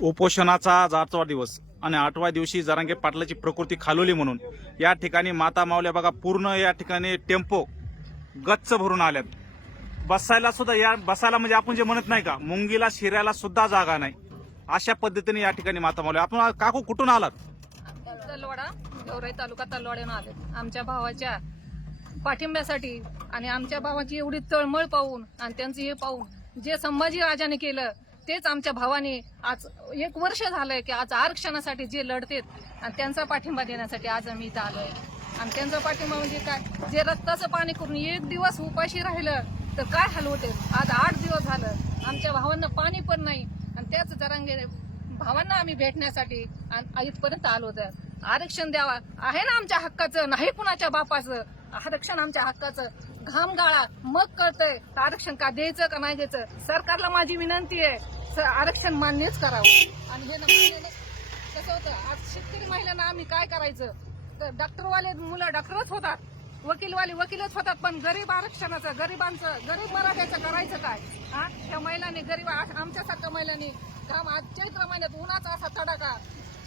उपोषणाचा आज दिवस आणि आठव्या दिवशी जरांगे पाटलाची प्रकृती खालवली म्हणून या ठिकाणी माता मावल्या बघा पूर्ण या ठिकाणी टेम्पो गच्च भरून आल्यात. बसायला सुद्धा या बसायला म्हणजे आपण जे म्हणत नाही का मुंगीला शिरायला सुद्धा जागा नाही. अशा पद्धतीने या ठिकाणी माता मावल्या आपण काकू कुठून आलात? तलवाडा गौराई तालुका तलवाड्यानं आले आमच्या भावाच्या पाठिंब्यासाठी आणि आमच्या भावाची एवढी तळमळ पाहून आणि त्यांचं हे पाहून जे संभाजी राजाने केलं तेच आमच्या भावाने आज एक वर्ष झालंय की आज आरक्षणासाठी जे लढतेत आणि त्यांचा पाठिंबा देण्यासाठी आज आम्ही इथं आलोय. आणि त्यांचा पाठिंबा म्हणजे काय? जे रक्ताचं पाणी करून एक दिवस उपाशी राहिलं तर काय हाल होते आज आठ दिवस झालं आमच्या भावांना पाणी पण नाही. आणि त्याच जरांगे भावांना आम्ही भेटण्यासाठी आणि इथपर्यंत आलो तर. आरक्षण द्यावा. आहे ना आमच्या हक्काचं? नाही कुणाच्या बापाचं? आरक्षण आमच्या हक्काचं. घाम गाळा मग कळतंय आरक्षण का द्यायचं का नाही द्यायचं? सरकारला माझी विनंती आहे आरक्षण मान्यच करावं. आणि हे ना कसं होतं आज शेतकरी महिलांना आम्ही काय करायचं? तर डॉक्टरवाले मुलं डॉक्टरच होतात. वकीलवाले वकीलच होतात पण गरीब आरक्षणाचं गरिबांचं गरीब मराठ्याचं करायचं काय? हा? त्या महिलांनी गरीब आमच्यासारख्या महिलांनी काम आज चैत्र महिन्यात उन्हाचा असा तडाखा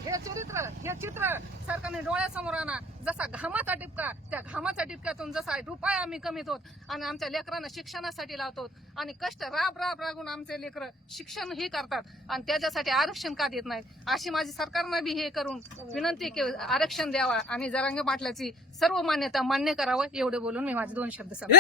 हे चरित्र हे चित्र सरकारने डोळ्यासमोर आणा. जसा घामाचा टिपका त्या घामाच्या टिपक्यातून जसा रुपाय आम्ही कमीत होत आणि आमच्या लेकरांना शिक्षणासाठी लावतो आणि कष्ट राब राब रागून आमचे लेकर शिक्षण ही करतात आणि त्याच्यासाठी आरक्षण का देत नाहीत? अशी माझी सरकारनं बी हे करून विनंती की आरक्षण द्यावा आणि जरांगे पाटलाची सर्व मान्यता मान्य करावं एवढे बोलून मी माझे दोन शब्द सांगतो.